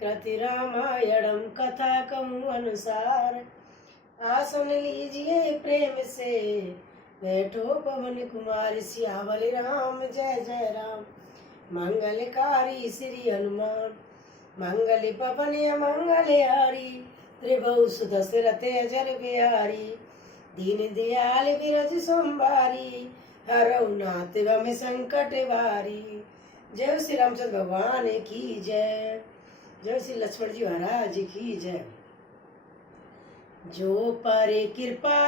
कृति रामायणम कथा कहूँ अनुसार। आ सुन लीजिए प्रेम से, बैठो पवन कुमार। सियावल राम जय जय राम, मंगलकारी श्री हनुमान। मंगल पवन मंगल हारी, त्रिभुवन सुदशरथ अजर बिहारी। दीन दयाल विरज सोमवारी, हरौ नाथ गम संकट वारी। जय श्री रामचंद्र भगवान की जय, जय श्री लक्ष्मण जी महाराज की जय। जो पर कृपा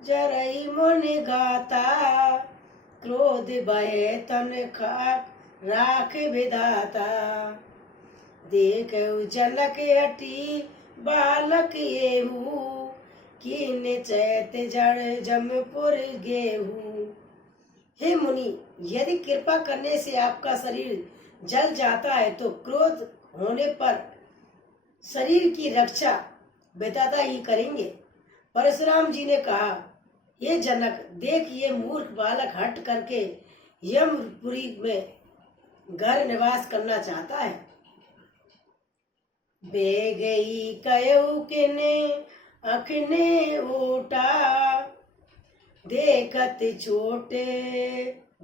जरई मन गाता, क्रोध भय तन खाक राख विधाता। देख जनक हटी बालक येहू, कीन चैत जड़ जमपुर गेहूं। हे मुनि, यदि कृपा करने से आपका शरीर जल जाता है तो क्रोध होने पर शरीर की रक्षा विधाता ही करेंगे। परशुराम जी ने कहा, ये जनक देख, ये मूर्ख बालक हट करके यमपुरी में घर निवास करना चाहता है। बे गई कयऊ किने अखने ओटा, देखत छोटे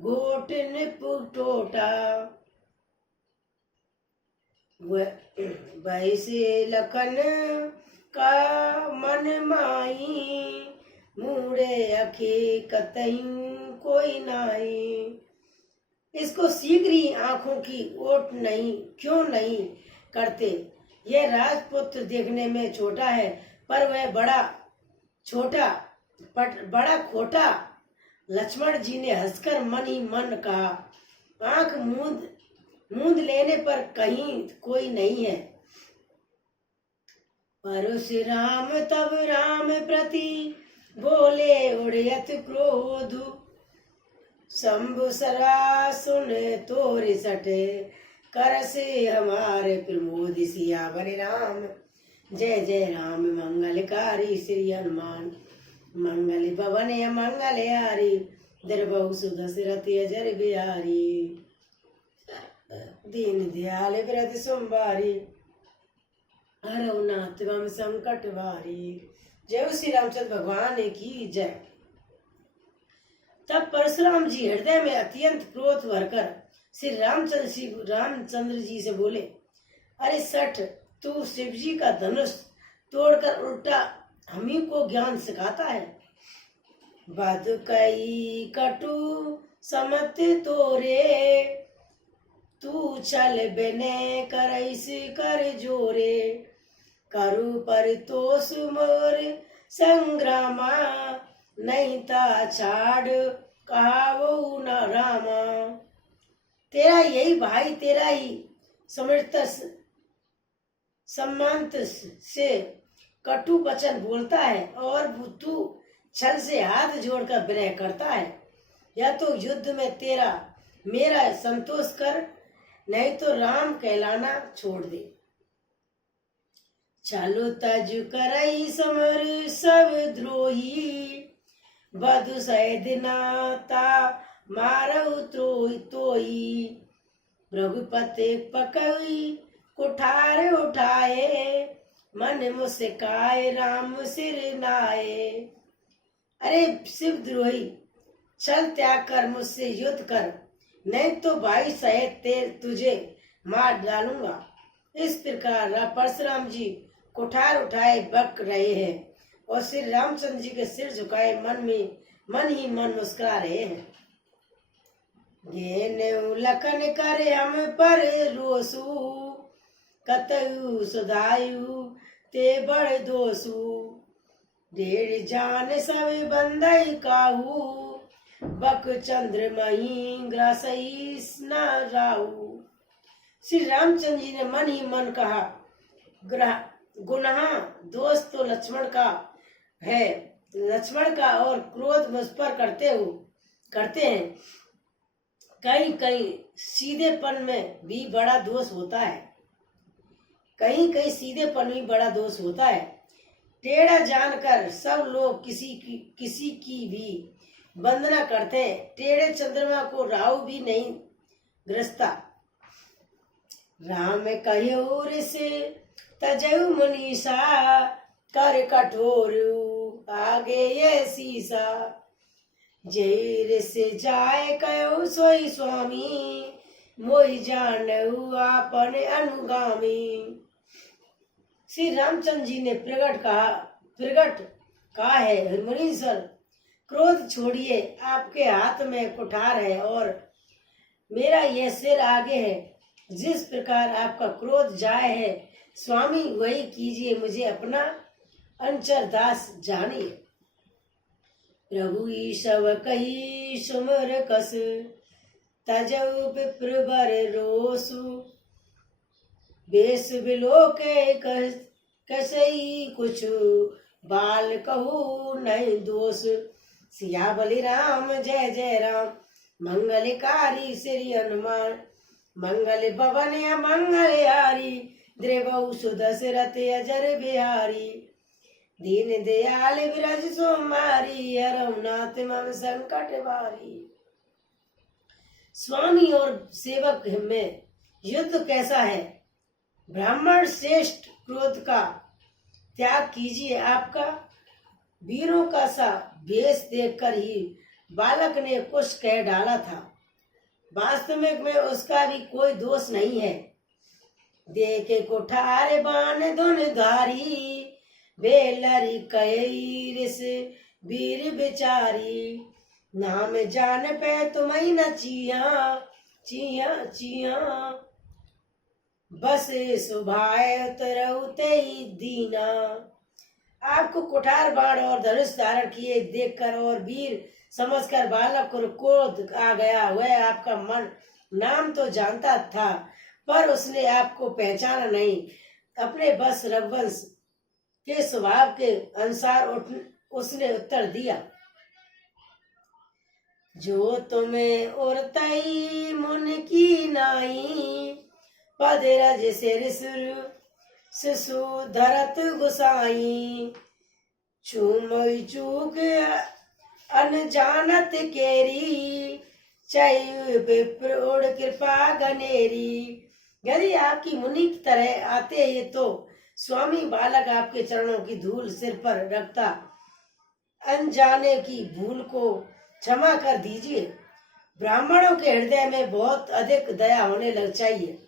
गोट निपुटोटा। वैसे लखन का मन माई, मुड़े अखे कतई कोई नाई। इसको शीघ्र ही आंखों की ओट नहीं क्यों नहीं करते। यह राजपुत्र देखने में छोटा है, पर वह बड़ा खोटा। लक्ष्मण जी ने हंसकर मन ही मन कहा, आंख मूंद लेने पर कहीं कोई नहीं है। परशुराम तब राम प्रति बोले उड़यत क्रोध, शंभु सरा सुन तोर सटे, कर से हमारे प्रमोद। सियावर राम जय जय राम, मंगलकारी श्री हनुमान। मंगल भवन मंगल हारी, द्रवहु सुदशरथ अजर बिहारी। दीन दयाल विरज सोमवारी, हरौ नाथ गम संकट वारी। जय श्री रामचंद्र भगवान की जय। तब परशुराम जी हृदय में अत्यंत क्रोध भरकर श्री रामचंद्र जी से बोले, अरे सठ, तू शिव जी का धनुष तोड़कर उल्टा हमी को ज्ञान सिखाता है। बद कई कटु समत तोरे, तू चल बिने करैस कर जोरे। करु पर तोष मोर संग्रामा, नहीं ता छाड़ कहावो न रामा। तेरा यही भाई तेरा ही सम्मानित से कटु वचन बोलता है, और तू छल से हाथ जोड़कर विनय करता है। या तो युद्ध में तेरा मेरा संतोष कर, नहीं तो राम कहलाना छोड़ दे। चलो तज करई समर सब द्रोही, बधु सैद नाता मारऊ तोई। रघुपति पकई कुठार उठाए, मन मुस्काए राम सिर नाए। अरे शिव द्रोही, चल त्याग कर मुझसे युद्ध कर, नहीं तो भाई सहित तुझे मार डालूंगा। इस प्रकार परशुराम जी कुठार उठाए बक रहे हैं, और श्री रामचंद्र जी के सिर झुकाए मन ही मन मुस्कुरा रहे हैं। घेन लखन करे हम पर रोसु, कतयु सुधायु ते बड़ दोसु। ढेर जान सब बंदई काहू, बक चंद्र मही ग्रासई न राहु। श्री रामचंद्र जी ने मन ही मन कहा, गुनाह दोष तो लक्ष्मण का है, लक्ष्मण का, और क्रोध मुझ पर करते हैं। कहीं कहीं सीधेपन में भी बड़ा दोष होता है, कहीं सीधेपन भी बड़ा दोष होता है। टेढ़ा जानकर सब लोग किसी की भी वंदना करते हैं। टेढ़े चंद्रमा को राहु भी नहीं ग्रसता। राम कह्यो ऋषि तजऊ मुनीषा, कर कठोर आगे ये सीसा। जय ऋषि जाय कयो सोई स्वामी, मोहि जानऊ आपन अनुगामी। श्री रामचंद्र जी ने प्रगट कहा है, मुनीश्वर क्रोध छोड़िए, आपके हाथ में कुठार है और मेरा यह सिर आगे है। जिस प्रकार आपका क्रोध जाए है स्वामी, वही कीजिए, मुझे अपना अंचर दास जानिए। प्रभु ईशव कही सुमर कस, तजऊ विप्र बर रोसु। बेस बिलो के कसई कुछ, बाल कहू नहीं दोष। सिया बलि राम जय जय राम, मंगलकारी श्री हनुमान। मंगल भवन मंगल हारी, द्रवहु सुदशरथ अजर बिहारी। दीन दयाल विरज सुमारी, हरहु नाथ मम संकट भारी। स्वामी और सेवक में युद्ध कैसा है? ब्राह्मण श्रेष्ठ क्रोध का त्याग कीजिए। आपका वीरों का सा भेष देखकर ही बालक ने कुछ कह डाला था। वास्तविक में उसका भी कोई दोष नहीं है। देखे कुठार बाण धुन धारी, बेलरी कई ऋष वीर बिचारी। नाम जान पे तुम्हें न चिया चिया चिया, बस सुभाए तरहुते ही दीना। आपको कुठार बाण और धनुष धारण किए देखकर और वीर समझकर बालक को क्रोध आ गया। वह आपका मन नाम तो जानता था, पर उसने आपको पहचाना नहीं। अपने बस रघुवंश के स्वभाव के अनुसार उसने उत्तर दिया, जो तुम्हें उरतई मुन की नाई। पद रज सिर शिशु धरत गुसाई, चूमई चूक अनजानत केरी। चय विप्र उड़ कृपा गनेरी। यदि आपकी मुनि की तरह आते ये तो स्वामी बालक आपके चरणों की धूल सिर पर रखता। अनजाने की भूल को क्षमा कर दीजिए। ब्राह्मणों के हृदय में बहुत अधिक दया होने लग चाहिए।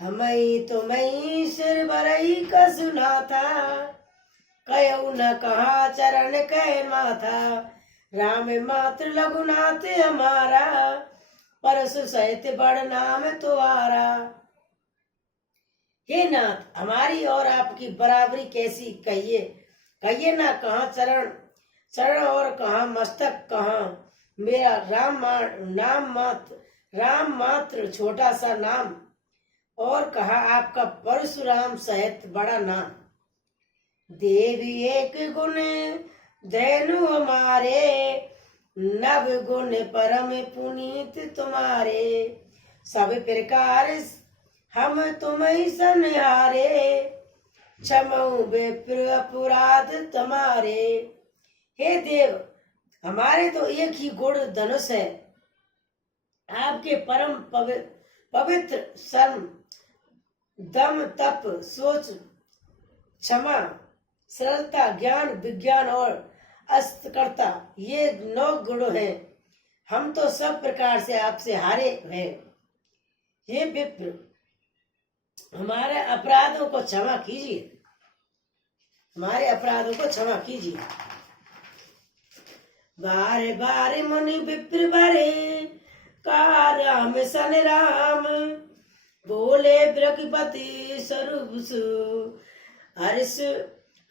हमई तुम्हें सिर भरई का सुना था, कयऊ न कहा चरण कह माथा। राम मात्र लघुनाथ हमारा, परसु सहित बड़ नाम तुम्हारा। हे नाथ, हमारी और आपकी बराबरी कैसी कहिए। कहिए ना, कहाँ चरण और कहाँ मस्तक, कहाँ मेरा राम मात्र छोटा सा नाम, और कहा आपका परशुराम सहित बड़ा नाम। देवी एक गुण धैनु हमारे, नव गुण परम पुनीत तुम्हारे। सब प्रकार हम तुम्हें सनहारे, क्षमऊ विप्र अपराध तुम्हारे। हे देव, हमारे तो एक ही गुण धनुष है। आपके परम पवित्र सर्म, दम, तप, सोच, क्षमा, सरलता, ज्ञान, विज्ञान और अस्त्रकर्ता, ये 9 गुण हैं। हम तो सब प्रकार से आपसे हारे हैं। हे विप्र, हमारे अपराधों को क्षमा कीजिए। हमारे अपराधों को क्षमा कीजिए। बार बार मुनि विप्र बरे, का राम सन राम। बोले ब्रजपति स्वरूप सु,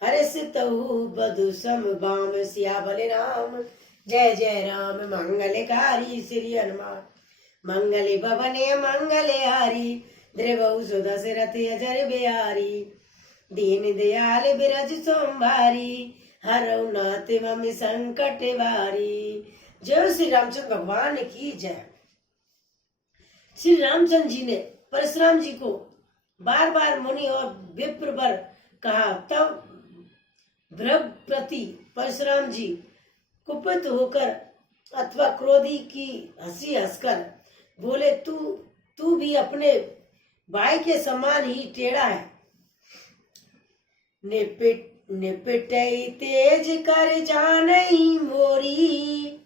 हर्ष तहु बधु सम बाम। सिया बलि राम जय जय राम, मंगलकारी श्री हनुमान। मंगल भवने मंगल हारी, द्रवहु सुदशरथ अजर बिहारी। दीन दयाल बिरज सोमवारी, हरहु नाथ मम संकट भारी। जय श्री रामचंद्र भगवान की जय। श्री रामचंद्र जी ने परशुराम जी को बार बार मुनि और विप्र वर कहा। तब बृहस्पति परशुराम जी कुपित होकर अथवा क्रोधी की हंसी हंसकर बोले, तू भी अपने भाई के समान ही टेढ़ा है। निपटई तेज कर जानई मोरी,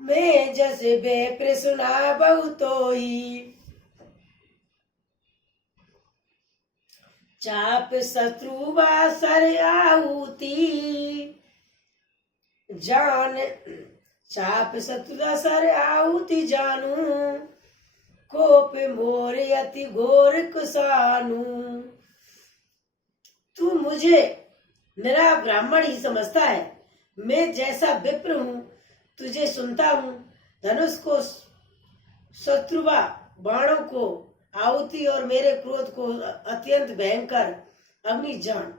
मैं जस बेप्र सुना बहुतोई। चाप शत्रु बासर आहुति जान, चाप शत्रु सर आहुति जानू, कोप मोर अति घोर कुसानू। तू मुझे मेरा ब्राह्मण ही समझता है, मैं जैसा विप्र हूँ तुझे सुनता हूँ। धनुष को, शत्रुवा बाणों को आहुति और मेरे क्रोध को अत्यंत भयंकर अग्नि जान।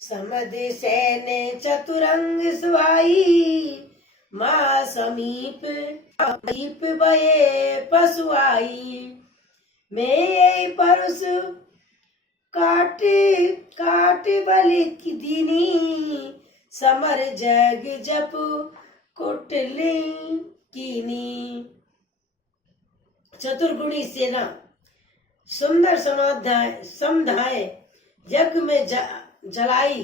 समदे सैने चतुरंग सुहाई, माँ समीप समीप बये पशुआई। मैं परुष काट काट बलि की दीनी, समर जग जप कुटली कीनी। चतुर्गुणी सेना सुंदर समधाए यज्ञ में जलाई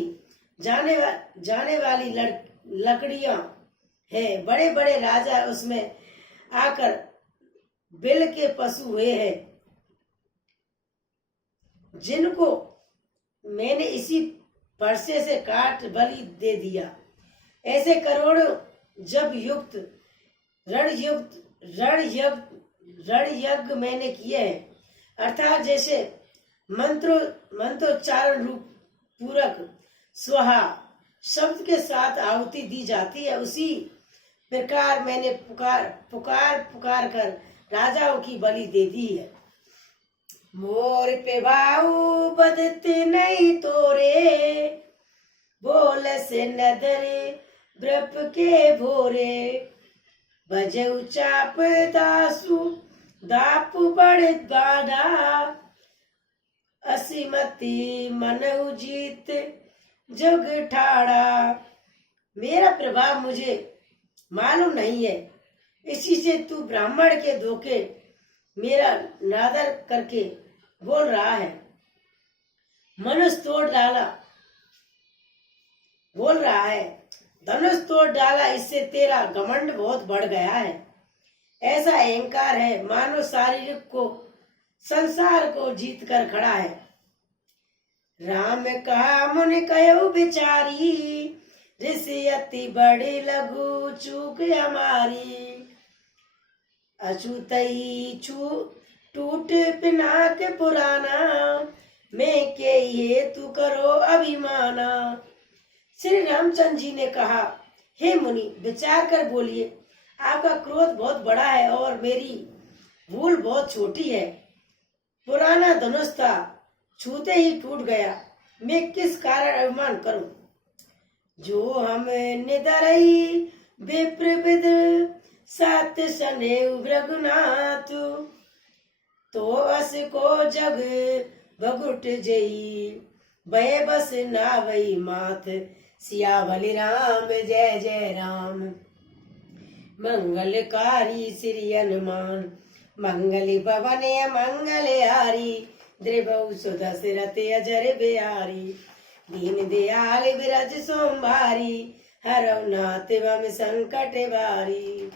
जाने वाली लकड़ियां है। बड़े बड़े राजा उसमें आकर बिल के पशु हुए हैं, जिनको मैंने इसी फरसे से काट बलि दे दिया। ऐसे करोड़ों जब युक्त रण यज्ञ मैंने किए हैं, अर्थात जैसे मंत्रोच्चारण रूप पूरक स्वाहा शब्द के साथ आहुति दी जाती है, उसी प्रकार मैंने पुकार कर राजाओं की बलि दे दी है। मोर पे बाऊ बदत नहीं तोरे, बोल से नदरे ब्रप के भोरे। बजऊ चाप दासु दापु बड़ बाड़ा, असीमती मनऊ जीत जुग ठाड़ा। मेरा प्रभाव मुझे मालूम नहीं है, इसी से तू ब्राह्मण के धोखे मेरा नादर करके बोल रहा है। मनुष्य तोड़ डाला बोल रहा है, धनुष तोड़ डाला, इससे तेरा घमंड बहुत बढ़ गया है। ऐसा अहंकार है मानो शारीरिक को संसार को जीत कर खड़ा है। राम कहा मुनि कहो बिचारी, ऋषि अति बड़ी लघु चूक हमारी। अछूतई टूट पिनाक पुराना, मैं के ये तू करो अभिमाना। श्री रामचंद्र जी ने कहा, हे मुनि विचार कर बोलिए, आपका क्रोध बहुत बड़ा है और मेरी भूल बहुत छोटी है। पुराना धनुष था, छूते ही टूट गया, मैं किस कारण अभिमान करूं। जो हम निदरई विप्र विद सात सनेव रघुनाथ, तो अस को जग भगुट जई, भय बस नावई मात। सियावली राम जय जय राम। मंगलकारी श्री हनुमान, मंगल भवन मंगल हारी। द्रिभु सुदशरथ अजर बिहारी, दीन दयाल बिरज सोमवारी। हरौ नाथ मम संकट बारी।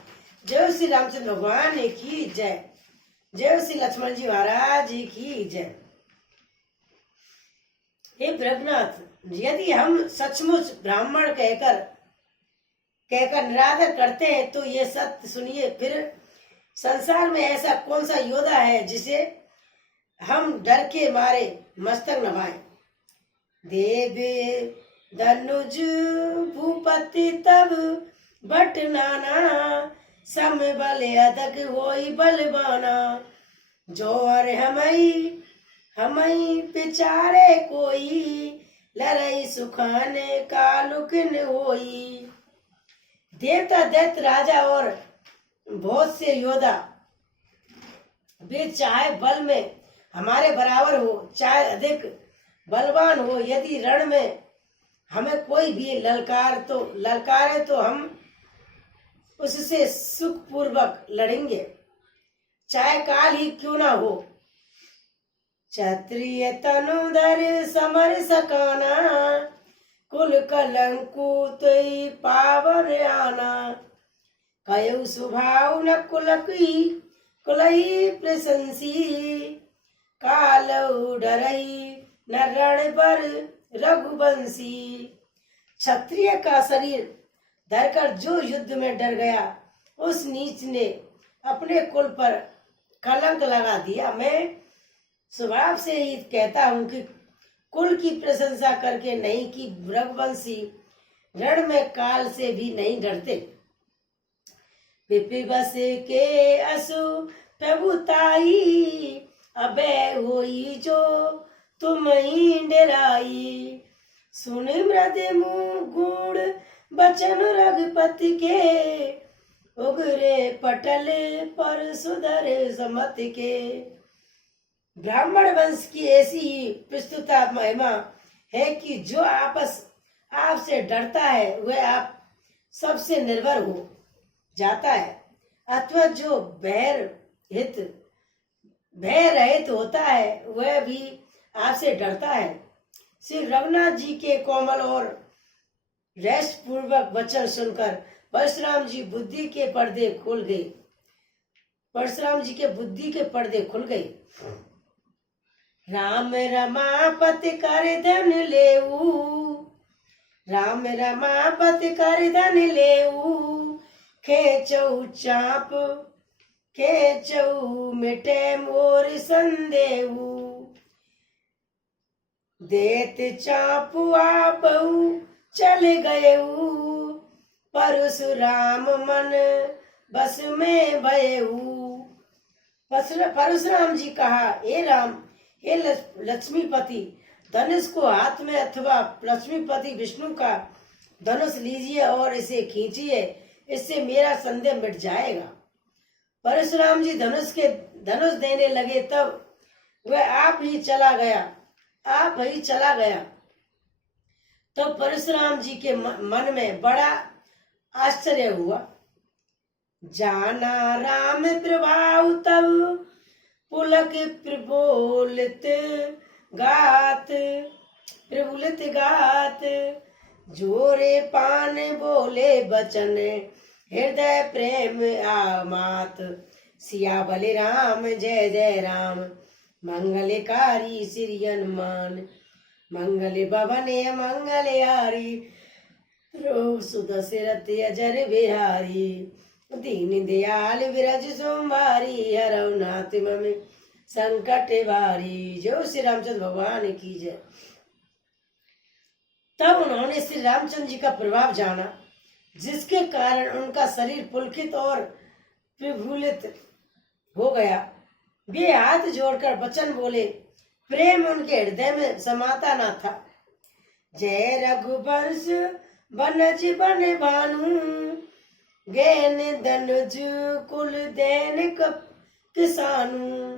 जय श्री रामचंद्र भगवान की जय, जय श्री लक्ष्मण जी महाराज की जय। हे प्रभुनाथ, यदि हम सचमुच ब्राह्मण कहकर निरादर करते हैं तो ये सत्य सुनिए, फिर संसार में ऐसा कौन सा योद्धा है जिसे हम डर के मारे मस्तक नवाएं। देव धनुज भूपति तब बट नाना, सम बल अदक होई बलवाना। जो और हमई पिचारे कोई, लड़ई सुखाने कालुकिन होई। देवता दैत्य राजा और बहुत से योद्धा वे चाहे बल में हमारे बराबर हो, चाहे अधिक बलवान हो, यदि रण में हमें कोई भी ललकारे तो हम उससे सुख पूर्वक लड़ेंगे। चाहे काल ही क्यों ना हो। क्षत्रिय तनुधर समर सकाना, कुल कलंकुत पावन आना। कयु स्वभाव न कुलही प्रशंसी, कालऊ डरई न रण पर रघुवंशी। क्षत्रिय का शरीर धरकर जो युद्ध में डर गया, उस नीच ने अपने कुल पर कलंक लगा दिया। मैं स्वभाव से ही कहता हूँ कि कुल की प्रशंसा करके नहीं, कि रघुवंशी रण में काल से भी नहीं डरते। विपिबस के असु प्रभुताई, अबे होई जो तुम ही डराई। सुन मृद मुँह गुण बचन रघुपति के, उगरे पटल पर सुधर समत के। ब्राह्मण वंश की ऐसी ही प्रस्तुता महिमा है कि जो आपसे डरता है वह आप सबसे निर्भर हो जाता है, अथवा जो भय रहित होता है वह भी आपसे डरता है। श्री रघुनाथ जी के कोमल और रस पूर्वक वचन सुनकर परशुराम जी बुद्धि के पर्दे खुल गए। परशुराम जी के बुद्धि के पर्दे खुल गए। राम रमापति कर धन लेऊ, राम रमापति कर धन लेऊ। खेचऊ चाप खेचऊ मिटे मोर संदेऊ, देत चापू आपऊ चल गयऊ। परशुराम मन बस में भयऊ। परशुराम जी कहा, हे राम, हे लक्ष्मीपति, धनुष को हाथ में अथवा लक्ष्मीपति विष्णु का धनुष लीजिए और इसे खींचिए, इससे मेरा संदेह मिट जाएगा। परशुराम जी धनुष देने लगे, तब वह आप ही चला गया। तब परशुराम जी के मन में बड़ा आश्चर्य हुआ। जाना राम प्रभाव तब पुलक प्रबुलित गात। जोरे पान बोले बचन हृदय प्रेम आमात। सिया बलि राम जय जय राम, मंगलकारी श्री हनुमान। मंगल भवन मंगल हारी, रोग सुदशरथ अजर बिहारी। दीन दयाल विरज सोमवारी, हरौ नाथ मम संकट भारी। जो श्री रामचंद्र भगवान की जय। तब उन्होंने श्री रामचंद्र जी का प्रभाव जाना, जिसके कारण उनका शरीर पुलकित और प्रफुल्लित हो गया। वे हाथ जोड़कर वचन बोले, प्रेम उनके हृदय में समाता न था। जय रघुवंश बनज बन भानु, गैन धनुज कुल दैनिक कृसानु।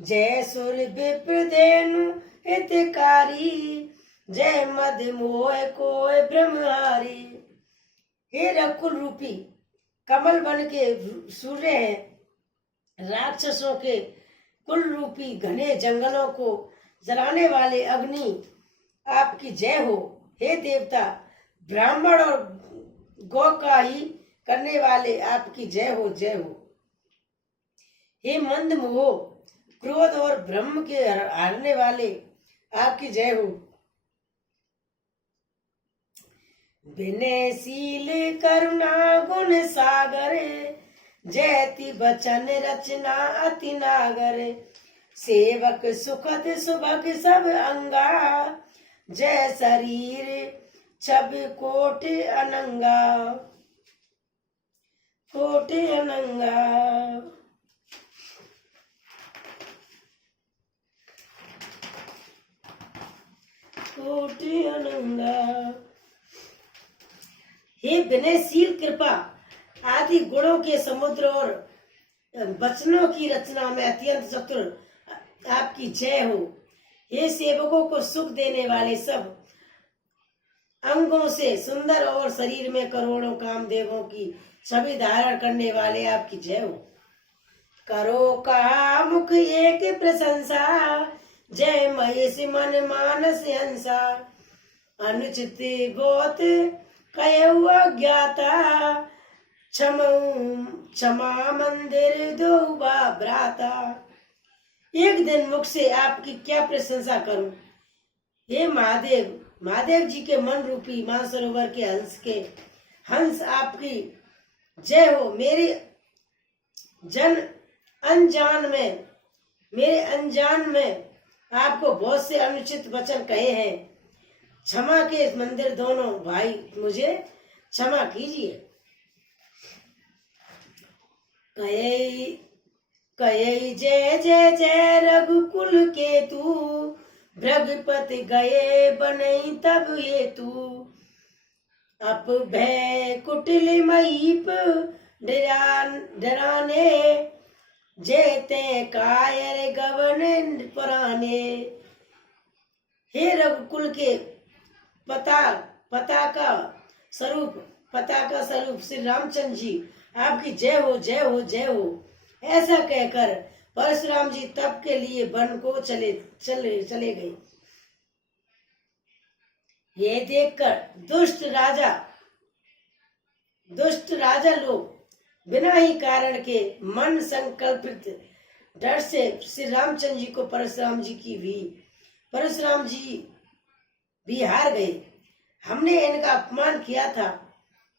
जय सुर विप्रधेनु हितकारी, जय मद मोह कोय ब्रह्महारी। हे रघुकुल रूपी कमल बन के सूर्य हैं, राक्षसों के कुल रूपी घने जंगलों को जलाने वाले अग्नि, आपकी जय हो। हे देवता, ब्राह्मण और गौ का ही करने वाले, आपकी जय हो जय हो। हे मंद मोह, क्रोध और ब्रह्म के हारने वाले, आपकी जय हो। विनयशील करुणा गुण सागर, जयति बचन रचना अति नागर। सेवक सुखद सुभग सब अंगा, जय शरीर छब कोट अनंगा। हे विनयशील, कृपा आदि गुणों के समुद्र और वचनों की रचना में अत्यंत चतुर, आपकी जय हो। हे सेवकों को सुख देने वाले, सब अंगों से सुंदर और शरीर में करोड़ों कामदेवों की सभी धारण करने वाले आपकी जय हो। करो का मुख एक प्रशंसा, जय महेश मन मानस हंसा। अनुचित बहुत कयऊ अज्ञाता, क्षमा मंदिर दो भ्राता। एक दिन मुख से आपकी क्या प्रशंसा करूं। हे महादेव, महादेव जी के मन रूपी मानसरोवर के हंस आपकी जय हो। मेरे अनजान में आपको बहुत से अनुचित वचन कहे हैं। क्षमा के मंदिर दोनों भाई, मुझे क्षमा कीजिए। कहे जय जय जय रघुकुल के तू, भृगपति गए बनई तब ये तू। अप भय कुटिल महीप डराने, जेते कायर गवन पुराने। हे रघुकुल के पताका स्वरूप श्री रामचंद्र जी, आपकी जय हो जय हो जय हो। ऐसा कहकर परशुराम जी तप के लिए वन को चले गए। ये देखकर दुष्ट राजा लोग बिना ही कारण के मन संकल्पित डर से श्री रामचंद्र जी को परशुराम जी भी हार गए। हमने इनका अपमान किया था,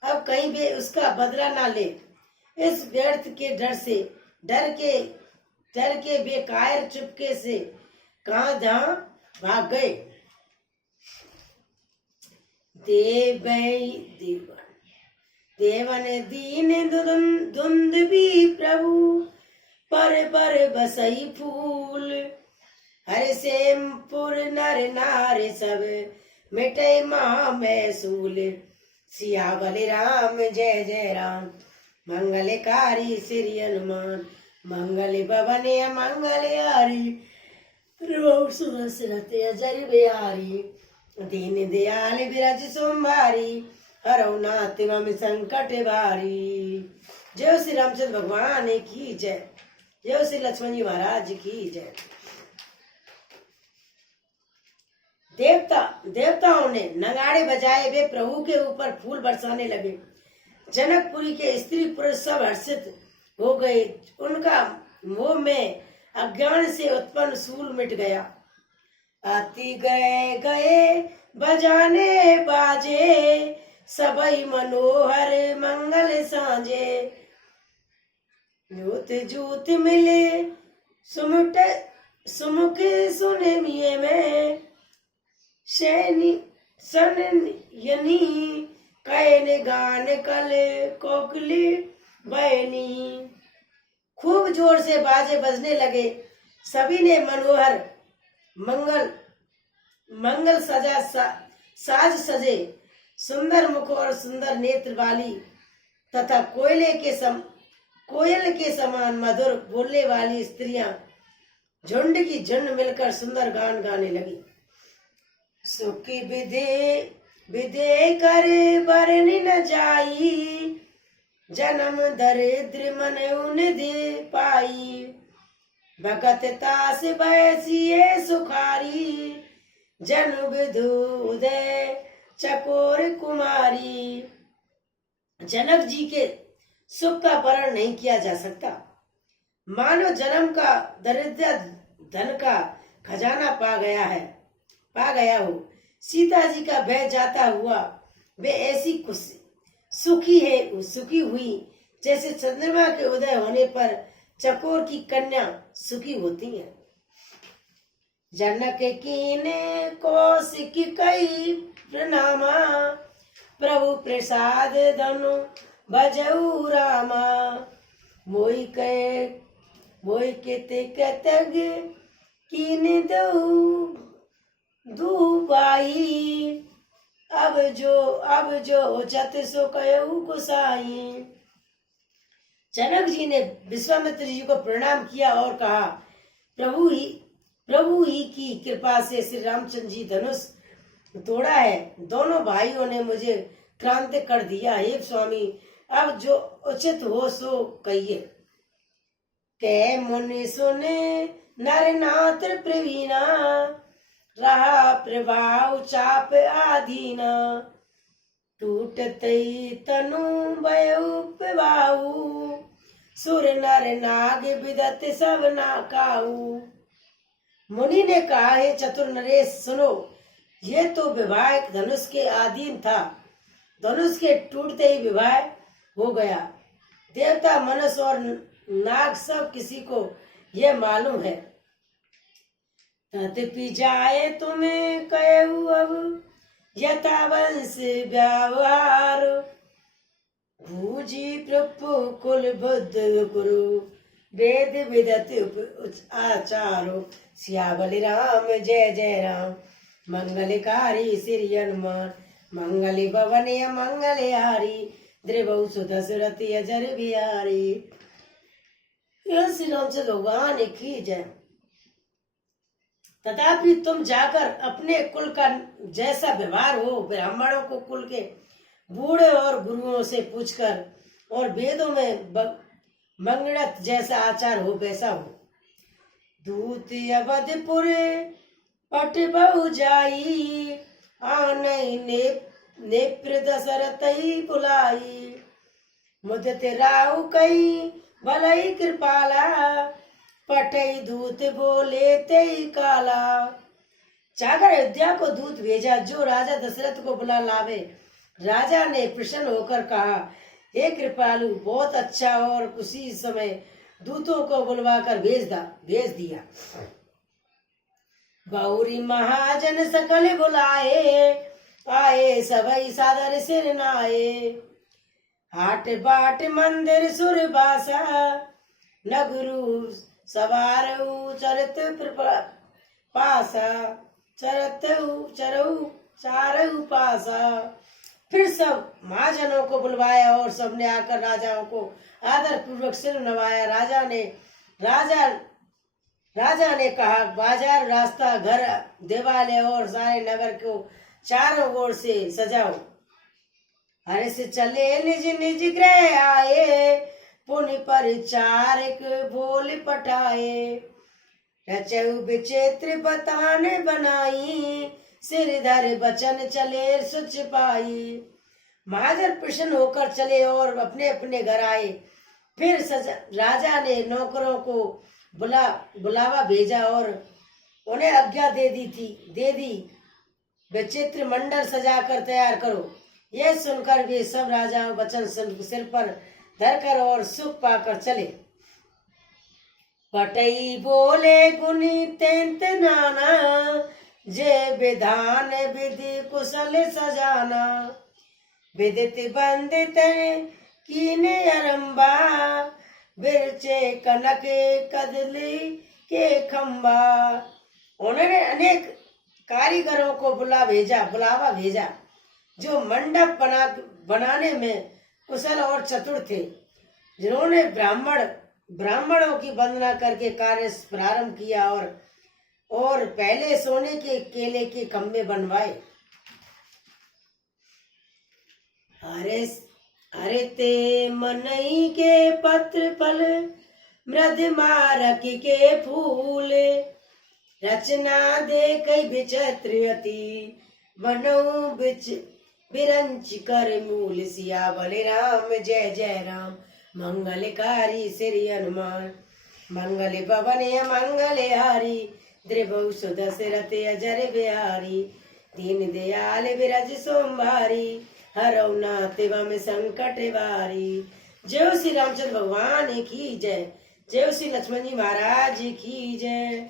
अब कहीं वे उसका बदला ना ले। इस व्यर्थ के डर के वे कायर चुपके से कहां जहां भाग गए। देवन दीन धुंध भी प्रभु, पर बसई फूल। हर सेमपुर नर नार सब, मिटे महा मैसूल। सिया बलि राम जय जय राम, मंगलकारी श्री हनुमान। मंगल भवन मंगल हारी, जर बिहारी। दीन दयाल बिरज सोमवारी, हरौ नाथ मम संकट भारी। जय श्री रामचंद्र भगवान की जय, जय श्री लक्ष्मण जी महाराज की जय। देवताओं ने नगाड़े बजाए, वे प्रभु के ऊपर फूल बरसाने लगे। जनकपुरी के स्त्री पुरुष सब हर्षित हो गए। उनका मोह में अज्ञान से उत्पन्न सूल मिट गया। आती गए बजाने बाजे, सबई मनोहर मंगल सांझे। जूत मिले सुमुख सुने मिये में, सनयनी कैन गान कल कोकली बहनी। खूब जोर से बाजे बजने लगे। सभी ने मनोहर मंगल साज सजे, सुंदर मुख और सुंदर नेत्र वाली तथा कोयल के समान मधुर बोलने वाली स्त्रियां झुंड की झुंड मिलकर सुंदर गान गाने लगी। सुखी विदे कर बरन न जाई, जन्म दरिद्र मन निधि पाई। भगत तास बैसिए सुखारी, जनु विधु उदय चकोर कुमारी। जनक जी के सुख का वर्ण नहीं किया जा सकता। मानव जन्म का दरिद्र धन का खजाना पा गया हो। सीता जी का भय जाता हुआ वे ऐसी सुखी हुई जैसे चंद्रमा के उदय होने पर चकोर की कन्या सुखी होती है। जनक कीने कौशिक कई प्रणामा, प्रभु प्रसाद धनु भजऊ रामा। मोई के ते कतग कीने दुबाई, अब जो जत सो कयऊ गुसाई। जनक जी ने विश्वामित्र जी को प्रणाम किया और कहा, प्रभु ही की कृपा से श्री रामचंद्र जी धनुष तोड़ा है। दोनों भाइयों ने मुझे क्रांत कर दिया। हे स्वामी, अब जो उचित हो सो कहिए। कह मुनि सुने नर नात्र प्रवीणा, रहा प्रभाव चाप आधीना। टूटते तनु भयउ पिबाऊ, सुर नर नाग विदत सब ना काऊ। मुनि ने कहा, हे चतुर नरेश सुनो, ये तो विवाह धनुष के अधीन था। धनुष के टूटते ही विवाह हो गया। देवता मनुष्य और नाग सब किसी को यह मालूम है। तदपि जाए तुम्हें कहू अब यथा वंश व्यवहार, भूजी प्रभु कुल बुद्ध गुरु, वेद विदत आचारो। सियावल राम जय जय राम, मंगलकारी श्री हनुमान। मंगल भवन मंगलहारी, द्रिवौ सुत सुरति अजर बिहारी। यह श्री रामचंद्र भगवान की जय। तथापि तुम जाकर अपने कुल का जैसा व्यवहार हो, ब्राह्मणों को कुल के बूढ़े और गुरुओं से पूछकर, और वेदों में मंगणत जैसा आचार हो वैसा हो। दूत अवधपुर पट बहु जाई, आनई नेत्र दशरथ बुलाई। मुदित राहु कई भलई कृपाला, पटई दूत बोले तेई काला। जाकर अयोध्या को दूत भेजा जो राजा दशरथ को बुला लावे। राजा ने प्रसन्न होकर कहा, हे कृपालु, बहुत अच्छा। और उसी समय दूतों को बुलवाकर भेज दिया। गौरी महाजन सकल बुलाए, आए सबई सादर सिर नाये। हाट बाट मंदिर सुर बासा, नगरु सवारऊ चरित पासा। चरऊ चारऊ पासा। फिर सब महाजनों को बुलवाया और सबने आकर राजाओं को आदर पूर्वक सिर नवाया। राजा ने कहा, बाजार, रास्ता, घर, देवालय और सारे नगर को चारों ओर से सजाओ। हरे से चले निज निज गृह आए, पुनि परिचारक बोल पटाए। रचऊ विचित्र बतान बनाई, सिरधर बचन चले सुच पाई। महाजन प्रसन्न होकर चले और अपने अपने घर आए। फिर राजा ने नौकरों को बुलावा भेजा और उन्हें आज्ञा दे दी विचित्र मंडल सजाकर तैयार करो। यह सुनकर वे सब राजाओं वचन सिर पर धरकर और सुख पाकर चले। पटई बोले गुनी तेंत नाना, जय विधान विधि कुशल सजाना। विदित बंदित कीने अरंबा, बिरचे कनक कदली के खंबा। उन्होंने अनेक कारीगरों को बुलावा भेजा जो मंडप बनाने में कुशल और चतुर थे, जिन्होंने ब्राह्मणों की वंदना करके कार्य प्रारंभ किया और पहले सोने के केले के खंबे बनवाए। अरे ते मनई के पत्र फल, मृद मारक के फूल। रचना दे कई विचित्र अति, बनऊ बिरंच कर मूल। सियावल राम जय जय राम, मंगलकारी श्री हनुमान। मंगल भवन मंगलहारी, द्रिवौ सुदशरथ अजर बिहारी। दीन दयाल विरज सोमवारी, हरौ नाथ वम संकट वारी। जय श्री रामचंद्र भगवान की जय। जय श्री लक्ष्मण जी महाराज की जय।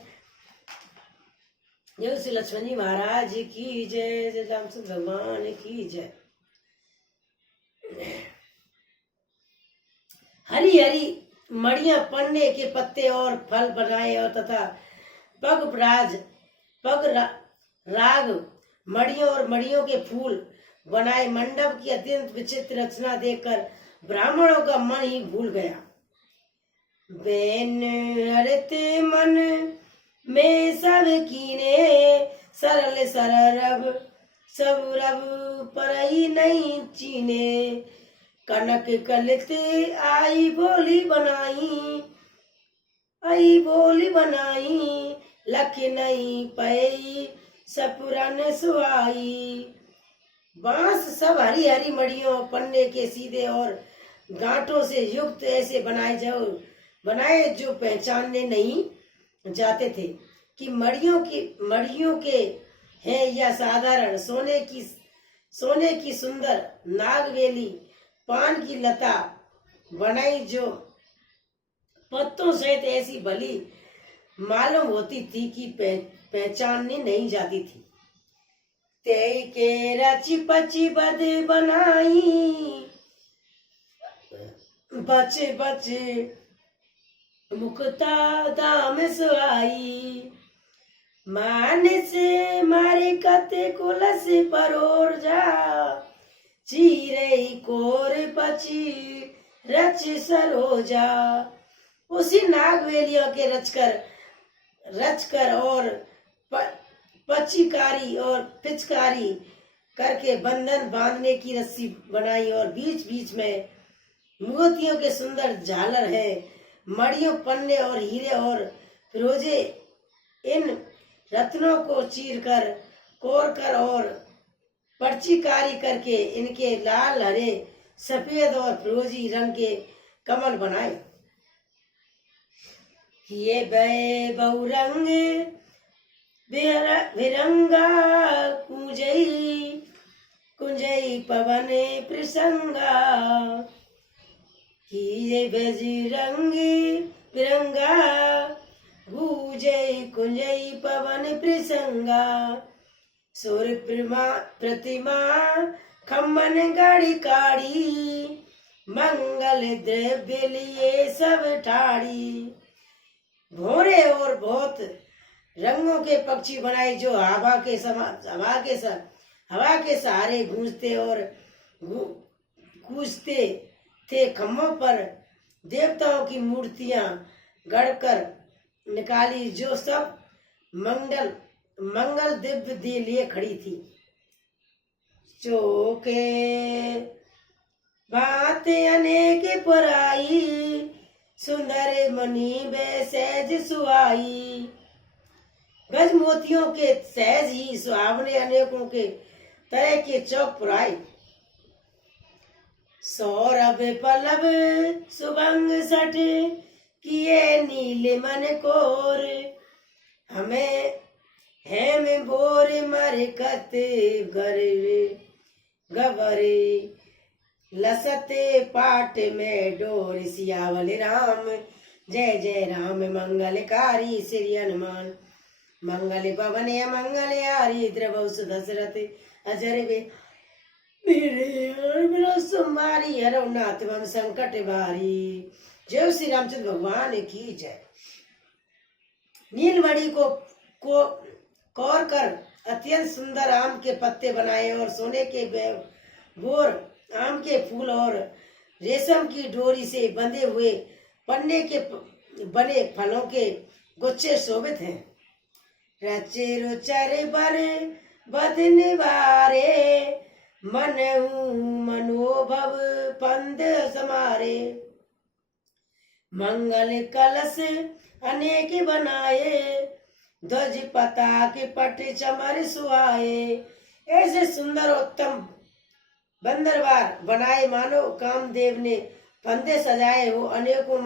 जय श्री लक्ष्मण जी महाराज की जय। जय रामचंद्र भगवान की जय। हरी हरी मड़ियां, पन्ने के पत्ते और फल बनाए और तथा पग राग मड़ियों और मड़ियों के फूल बनाए। मंडप की अत्यंत विचित्र रचना देखकर ब्राह्मणों का मन ही भूल गया। बेन हरते मन में सब कीने, सरल सरब सब रब पर ही नहीं चीने। कनक कलते आई बोली बनाई, आई बोली बनाई, लख नहीं पई सपुरन सुहाई। बांस सब हरी हरी मड़ियों, पन्ने के सीधे और गांठों से युक्त ऐसे बनाए जो पहचानने नहीं जाते थे कि मड़ियों के हैं या साधारण सोने की सुंदर नागवेली पान की लता बनाई जो पत्तों सहित ऐसी भली मालूम होती थी कि पहचाननी नहीं जाती थी। ते के रची पची बद बनाई, बचे बचे मुक्ता दाम सुहाई। मान से मारे कते कुलस परोर जा, चीरे कोर पची रच सरोजा। उसी नागवेलियों के रचकर और पचीकारी और पिचकारी करके बंधन बांधने की रस्सी बनाई और बीच बीच में मोतियों के सुंदर झालर है। मड़ियों, पन्ने और हीरे और फिरोजे इन रत्नों को चीरकर, कोरकर और पर्चीकारी करके इनके लाल, हरे, सफेद और फिरोजी रंग के कमल बनाए। ये बहुरंग विरंगा कुंजई पवन प्रसंगा। ये बजरंगी बिरंगा गूंजई कुंजई पवन प्रसंगा। सूर्य प्रतिमा खम्मन गाड़ी काड़ी, मंगल द्रव्य लिए सब ठाड़ी। भोरे और बहुत रंगों के पक्षी बनाए जो हवा के सहारे गूंजते और कूजते थे। खम्भों पर देवताओं की मूर्तियां गढ़कर निकाली जो सब मंगल दिव्य दे लिए खड़ी थी। चौके बात अनेक पराई, सुंदर मणि वे सहज सुहाई। गज मोतियों के सहज ही सुहावने अनेकों के तरह के चौक पुराए। सौरभ पल्लव सुभंग सठ किए नील मन कोर, हमें हेम बोर मरकत गवरे। लसते पाट में डोर सियावल राम, जय जय राम मंगलकारी श्री हनुमान। मंगल पवन मंगल यारी द्रवौ दशरथ अजर मेरे सुमारी हरनाथ मम संकट बारी। जय श्री रामचंद्र भगवान की जय। नीलमणि को कोर कर अत्यंत सुंदर आम के पत्ते बनाए और सोने के बोर, आम के फूल और रेशम की डोरी से बंधे हुए पन्ने के बने फलों के गुच्छे शोभित हैं। रचे रुचर बर बदन वारे, मनोभव पंद समारे। मंगल कलश अनेक बनाए, ध्वज पताक पट चमर सुहाए। ऐसे सुंदर उत्तम बंदरवार बनाए मानो कामदेव ने फंदे सजाए हो। अनेकों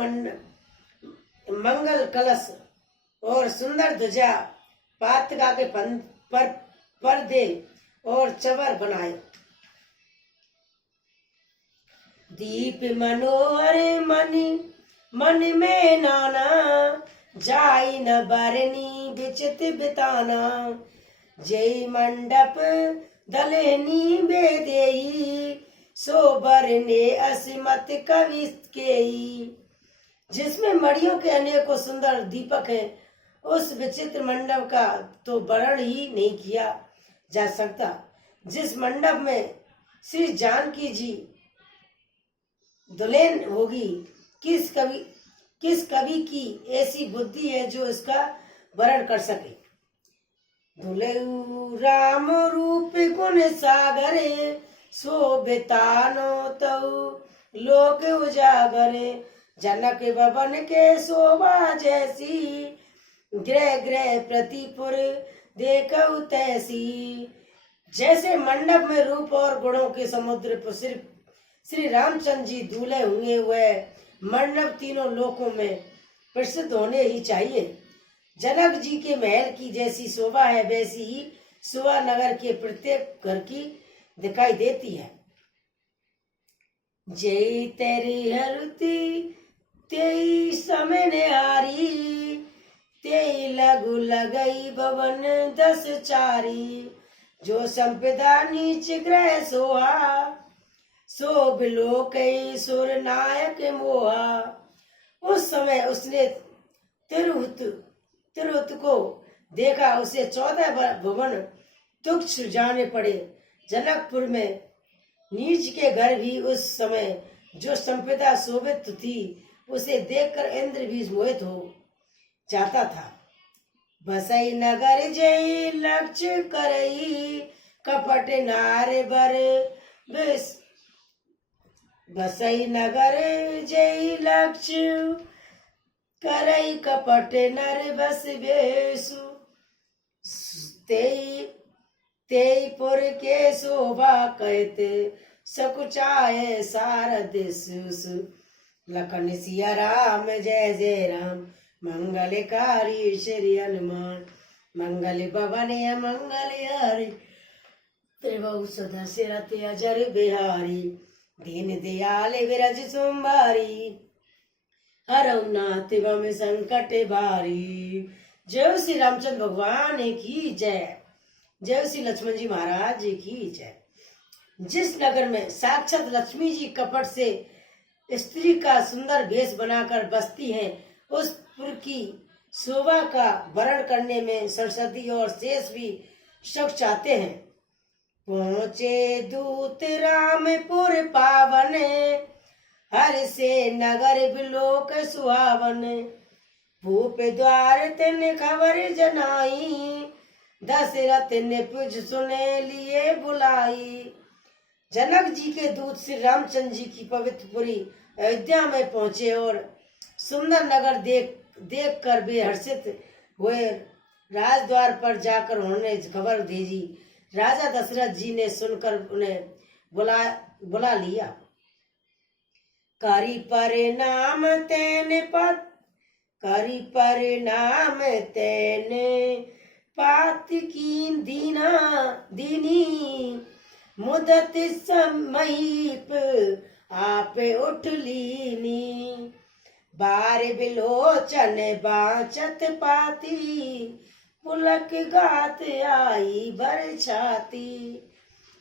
मंगल कलश और सुंदर ध्वजा, पातका के पर्दे और चवर बनाए। दीप मनोहर मन में नाना, जाई न बरनी विचित बिताना। जय मंडप दलहनी बेदेई, सोबर ने असमत कवि केई। जिसमें मड़ियों के अनेकों सुंदर दीपक हैं, उस विचित्र मंडप का तो वर्णन ही नहीं किया जा सकता। जिस मंडप में श्री जानकी जी दुल्हन होगी, किस कवि की ऐसी बुद्धि है जो इसका वर्णन कर सके। दुलऊ राम रूप गुण सागर, शोभितानो तऊ लोक उजागरे, जनक भवन के शोभा जैसी, ग्रह ग्रह प्रतिपुर देखऊ तैसी। जैसे मंडप में रूप और गुणों के समुद्र पर श्री रामचंद्र जी दूल्हे होंगे, वह मंडप तीनों लोकों में प्रसिद्ध होने ही चाहिए। जनक जी के महल की जैसी शोभा है, वैसी ही शोभा नगर के प्रत्येक घर की दिखाई देती है। जय तेरी हरती तेई समय निहारी, तेई लघु लगई भवन 10 चारी, जो संपदा नीच ग्रह सोहा, सो बिलो कई सुर नायक मोहा। उस समय उसने तिरहुत को देखा, उसे 14 भवन तुच्छ जाने पड़े। जनकपुर में नीच के घर भी उस समय जो संपदा शोभित थी, उसे देखकर इंद्र भी मोहित हो जाता था। बसई नगर जय लक्ष्य करई, कपट नार बर बेस। बसई नगर जय लक्ष्य करई, कपट नर बस बेसु। तेईपुर के शोभा कहते, सकुचाए सारद सुसु। लखन सिया राम जय जय राम, मंगलकारी श्री हनुमान। मंगल भवन मंगल हरि, त्रिभुवन सुदर्शन अजर बिहारी। दीन दयाल विरज सोमवारी, हरऊ नाथ मम संकट भारी। जय श्री रामचंद्र भगवान की जय, जय श्री लक्ष्मण जी महाराज की जय। जिस नगर में साक्षात लक्ष्मी जी कपट से स्त्री का सुंदर भेष बनाकर बसती हैं, उस पुर की शोभा का वर्णन करने में सरस्वती और शेष भी शक चाहते हैं। पहुँचे दूत रामपुर पावन, हर से नगर बिलोक सुहावन। भूप द्वार तिन खबर जनाई, दशरथ ने पुज सुने लिए बुलाई। जनक जी के दूत श्री रामचंद्र जी की पवित्रपुरी अयोध्या में पहुंचे और सुंदर नगर देख कर वे हर्षित हुए। राजद्वार पर जाकर उन्होंने खबर भेजी। राजा दशरथ जी ने सुनकर उन्हें बुला लिया। करी परिणाम तेने पात की दीनी, मुदत समीप आपे उठ लीनी। बार बिलोचन बाचत पाती, पुलक गात आई भर छाती।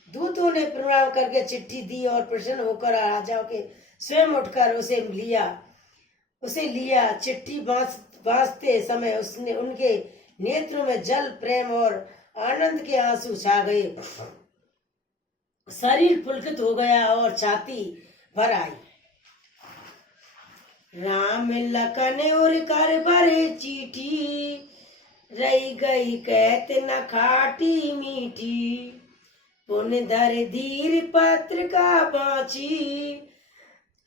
दूतों ने प्रणाम करके चिट्ठी दी और प्रसन्न होकर राजाओं के स्वयं उठकर उसे लिया। चिट्ठी बांसते समय उसने उनके नेत्रों में जल प्रेम और आनंद के आंसू छा गए। शरीर पुलकित हो गया और छाती भर आई। राम लखन और कर भरे चिट्ठी, रही गई कहत न खाटी मीठी। पुन धर धीर पत्र का बाँची,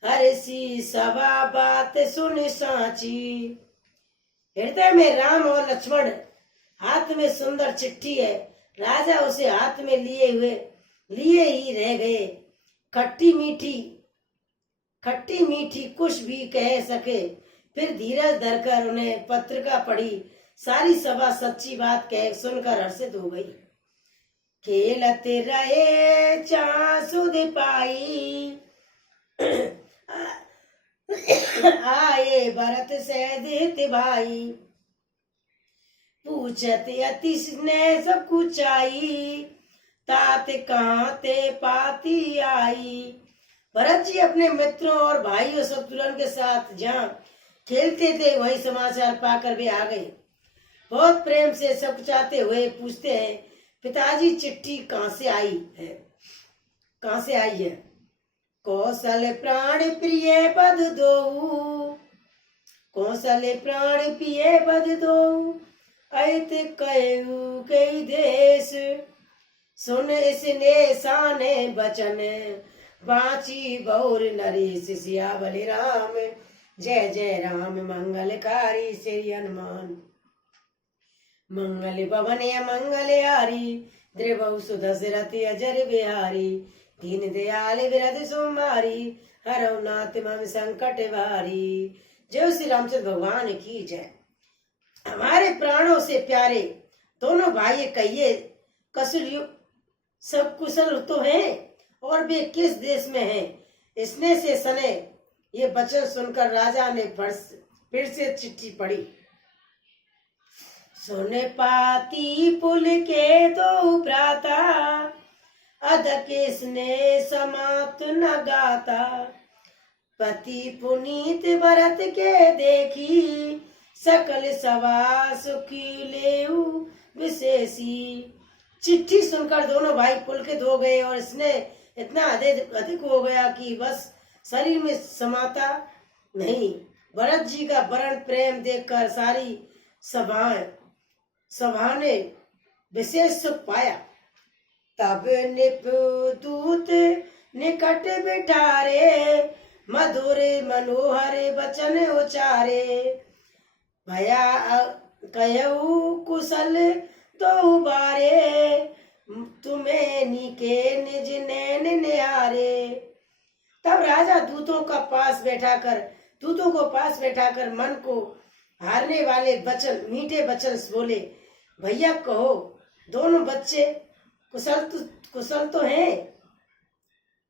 हर सी सभा बात सुन साची। हृदय में राम और लक्ष्मण, हाथ में सुंदर चिट्ठी है। राजा उसे हाथ में लिए ही रह गए। खट्टी मीठी कुछ भी कह सके। फिर धीरज धरकर उन्हें पत्रिका पढ़ी। सारी सभा सच्ची बात कह सुनकर हर्षित हो गई। खेलत रहे चासुद पाई, आए भरत सहदेत भाई। पूछत अति स्नेह सब कुछ आई, तात कहाँ ते पाती आई। भरत जी अपने मित्रों और भाइयों शत्रुघ्न के साथ जहाँ खेलते थे वही समाचार पाकर वे आ गए। बहुत प्रेम से सब चाहते हुए पूछते हैं, पिताजी चिट्ठी कहाँ से आई है? कौशल प्राण प्रिय पद दो, अत कहु कई देश। सुन इसने साने बचन, बाची बहुर नरेश सियावल राम। जय जय राम मंगलकारी श्री हनुमान। मंगल भवन मंगल हारी, द्रिवहु सुदशरथ अजर बिहारी। दीन दयाल विरद सुमारी, हरौ नाथ मम संकट भारी। जय श्री रामचंद्र भगवान की जय। हमारे प्राणों से प्यारे दोनों भाई कहिए कसूर सब कुशल तो हैं, और वे किस देश में हैं? इसने से सने ये वचन सुनकर राजा ने फिर से चिट्ठी पढ़ी। सुन पाती पुल के दो भ्राता, अध किसने समाप्त न गाता। पति पुनीत भरत के देखी, सकल सभा सुखी लेऊ विशेषी। चिट्ठी सुनकर दोनों भाई पुलकित हो गए और इसने इतना अधिक हो गया कि बस शरीर में समाता नहीं। भरत जी का वरण प्रेम देखकर सारी सभा ने विशेष सुख पाया। तब निपदूत निकट बिठारे, मधुर मनोहर वचन उचारे। भया कहऊ कुशल तो बारे, तुम्हें निके निज नैन निहारे। तब राजा दूतों को पास बैठाकर मन को हारने वाले मीठे वचन बोले। भैया कहो, दोनों बच्चे कुशल तो हैं?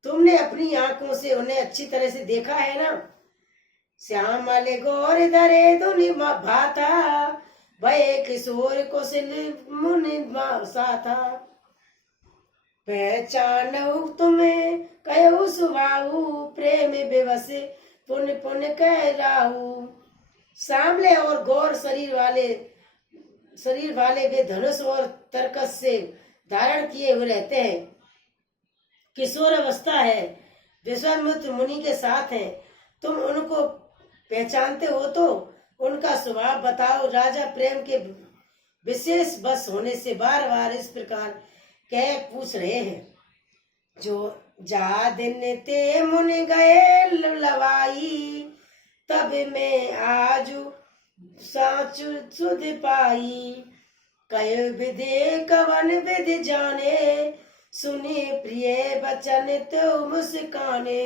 तुमने अपनी आंखों से उन्हें अच्छी तरह से देखा है ना? श्याम वाले गौर धरे धुनि भाता, भय किशोर कुशल मुनि साथा। पहचानऊ तुम्हें कहू सुबाहु, प्रेम विवश पुन पुन कह राहु। सांवले और गौर शरीर वाले वे धनुष और तरकस से धारण किए हुए रहते हैं। किशोर अवस्था है, विश्वामित्र मुनि के साथ हैं। तुम उनको पहचानते हो तो उनका स्वभाव बताओ। राजा प्रेम के विशेष बस होने से बार बार इस प्रकार कह पूछ रहे हैं। जो जा दिन ते मुनि गए लवाई, तब मैं आजू साचु सुध पाई। कय विधे कवन विधि जाने, सुने प्रिय बचन तो मुस्काने।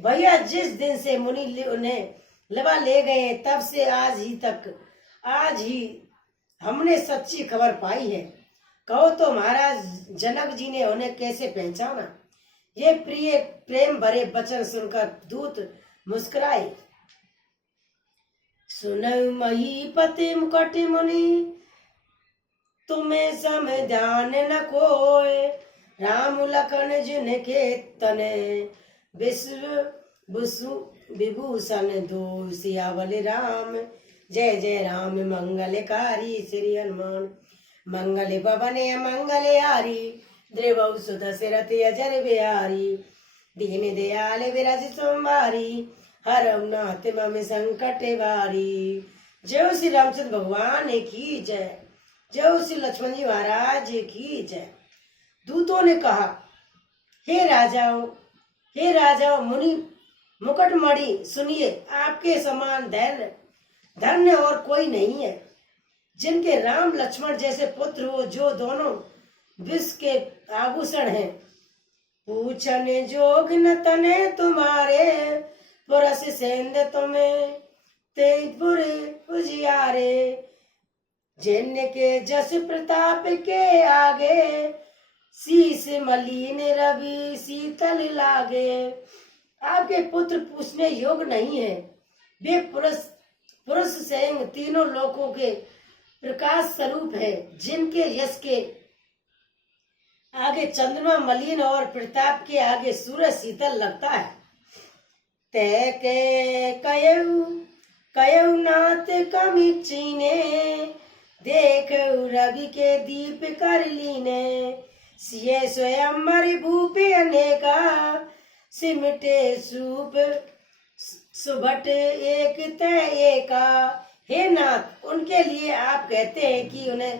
भैया जिस दिन से मुनि उन्हें लवा ले गए तब से आज ही हमने सच्ची खबर पाई है। कहो तो महाराज जनक जी ने उन्हें कैसे पहचाना? ये प्रिय प्रेम भरे वचन सुनकर दूत मुस्कुराए। सुनऊ महीपति मुकुट मुनि, तुम्हें समझान न कोय। राम लखन जिनके तने, विभूषण दो सियावल राम। जय जय राम मंगलकारी श्री हनुमान। मंगल भवन मंगल हारी, द्रिवहु सुदशरथ अजर बिहारी। दीन दयाल विरज सोमवारी, हरौ नाथ मम संकट भारी। जय श्री रामचंद्र भगवान की जय। जय श्री लक्ष्मण जी महाराज की जय। दूतों ने कहा, हे राजाओं मुनि मुकुटमणि, सुनिए, आपके समान धन्य और कोई नहीं है। जिनके राम लक्ष्मण जैसे पुत्र हो, जो दोनों विश्व के आभूषण हैं। पूछन जोग न तने तुम्हारे, पुरस सेंद तुम्हें तेजपुर उजियारे। जिनके जस प्रताप के आगे, शीस मलिन रवि शीतल लागे। आपके पुत्र पूछने योग्य नहीं है। वे पुरुष स्वयं तीनों लोकों के प्रकाश स्वरूप है। जिनके यश के आगे चंद्रमा मलिन और प्रताप के आगे सूरज शीतल लगता है। ते के कयऊ नाथ कमी चीने, देख रवि के दीप कर लीने। सिए स्वयं मर भूपे अनेका, सिमटे सूप सुभट एक तय एका। हे नाथ, उनके लिए आप कहते हैं कि उन्हें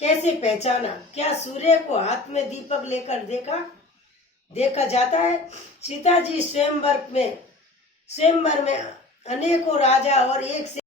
कैसे पहचाना? क्या सूर्य को हाथ में दीपक लेकर देखा जाता है? सीता जी स्वयंवर में अनेकों राजा और एक से